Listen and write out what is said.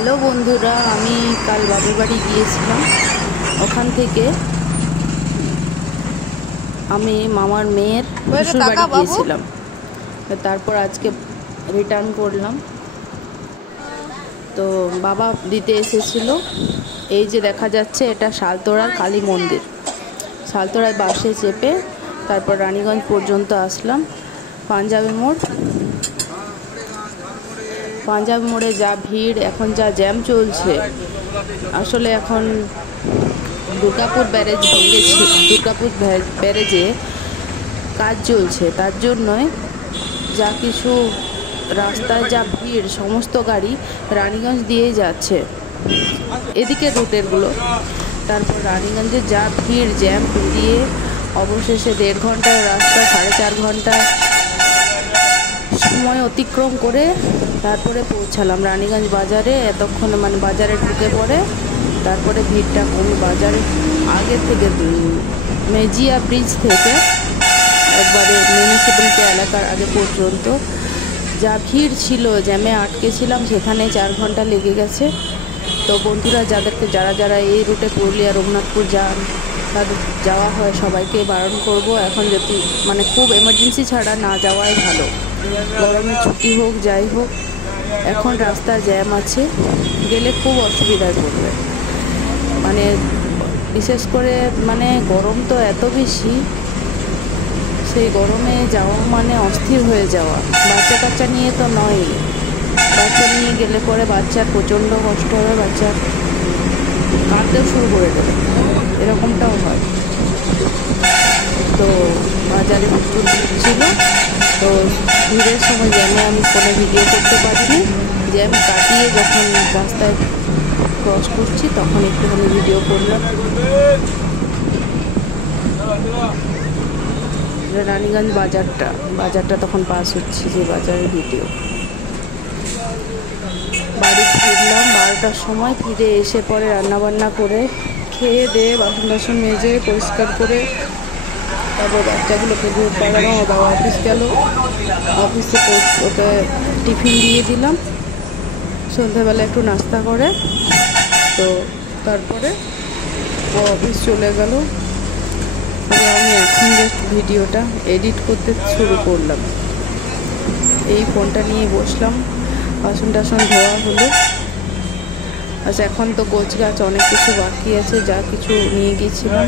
Hello বন্ধুরা, আমি কাল বাবার বাড়ি গিয়েছিলাম। ওখান থেকে আমি মামার মেয়ের শ্বশুর বাড়ি গিয়েছিলাম। তারপর আজকে রিটার্ন করলাম। তো বাবা দিতে এসেছিল। এই যে দেখা যাচ্ছে, এটা শালতোড়ার কালী মন্দির। শালতোড়ায় বাসে চেপে তারপর রানীগঞ্জ পর্যন্ত আসলাম। পাঞ্জাবি মোড়ে যা ভিড়, এখন যা জ্যাম চলছে। আসলে এখন দুর্গাপুর ব্যারেজে কাজ চলছে, তার জন্যই যা কিছু রাস্তায় যা ভিড়, সমস্ত গাড়ি রানীগঞ্জ দিয়েই যাচ্ছে, এদিকে রুটেরগুলো। তারপর রানীগঞ্জে যা ভিড়, জ্যাম পেরিয়ে অবশেষে 1.5 ঘন্টার রাস্তা 4.5 ঘন্টা সময় অতিক্রম করে তারপরে পৌঁছালাম রানীগঞ্জ বাজারে। এতক্ষণ বাজারে ঢুকে পড়ে তারপরে ভিড়টা কমে, বাজারে আগে থেকে মেজিয়া ব্রিজ থেকে একবারে মিউনিসিপ্যালিটি এলাকার আগে পর্যন্ত যা ভিড় ছিল, জ্যামে আটকে ছিলাম, সেখানে 4 ঘন্টা লেগে গেছে। তো বন্ধুরা, যারা এই রুটে পুরুলিয়া রঘুনাথপুর তাদের যাওয়া হয়, সবাইকে বারণ করব এখন যদি খুব এমার্জেন্সি ছাড়া না যাওয়াই ভালো। গরমের ছুটি হোক, যাই হোক, এখন রাস্তা জ্যাম আছে, গেলে খুব অসুবিধায় পড়বে। বিশেষ করে গরম তো এত বেশি, সেই গরমে যাওয়া অস্থির হয়ে যাওয়া। বাচ্চা কাচ্চা নিয়ে তো নয়, বাচ্চা নিয়ে গেলে পরে বাচ্চার প্রচণ্ড কষ্ট হবে, বাচ্চা কাঁদতেও শুরু করে দেবে, এরকমটাও হয়। তো বাজারে প্রচুর ভিড় ছিল। তো ভিড়ের সময় জ্যামে আমি কোনো ভিডিও করতে পারিনি। জ্যাম কাটিয়ে যখন রাস্তায় ক্রস করছি তখন একটুখানি ভিডিও করলাম। রানীগঞ্জ বাজারটা তখন পাস হচ্ছে, যে বাজারের ভিডিও। বাড়ি ফিরলাম 12টার সময়। ফিরে এসে পরে রান্নাবান্না করে খেয়ে দিয়ে বাসন মেজে পরিষ্কার করে তারপর বাচ্চাগুলোকে দুধ পাড়ানো। বাবা অফিস গেল, অফিসে ওকে টিফিন দিয়ে দিলাম, সন্ধ্যাবেলা একটু নাস্তা করে। তো তারপরে ও অফিস চলে গেল। আমি এখন জাস্ট ভিডিওটা এডিট করতে শুরু করলাম। এই ফোনটা নিয়ে বসলাম, বাসন টাসন ধোয়া হলো। আচ্ছা, এখন তো গোছগাছ অনেক কিছু বাকি আছে, যা কিছু নিয়ে গিয়েছিলাম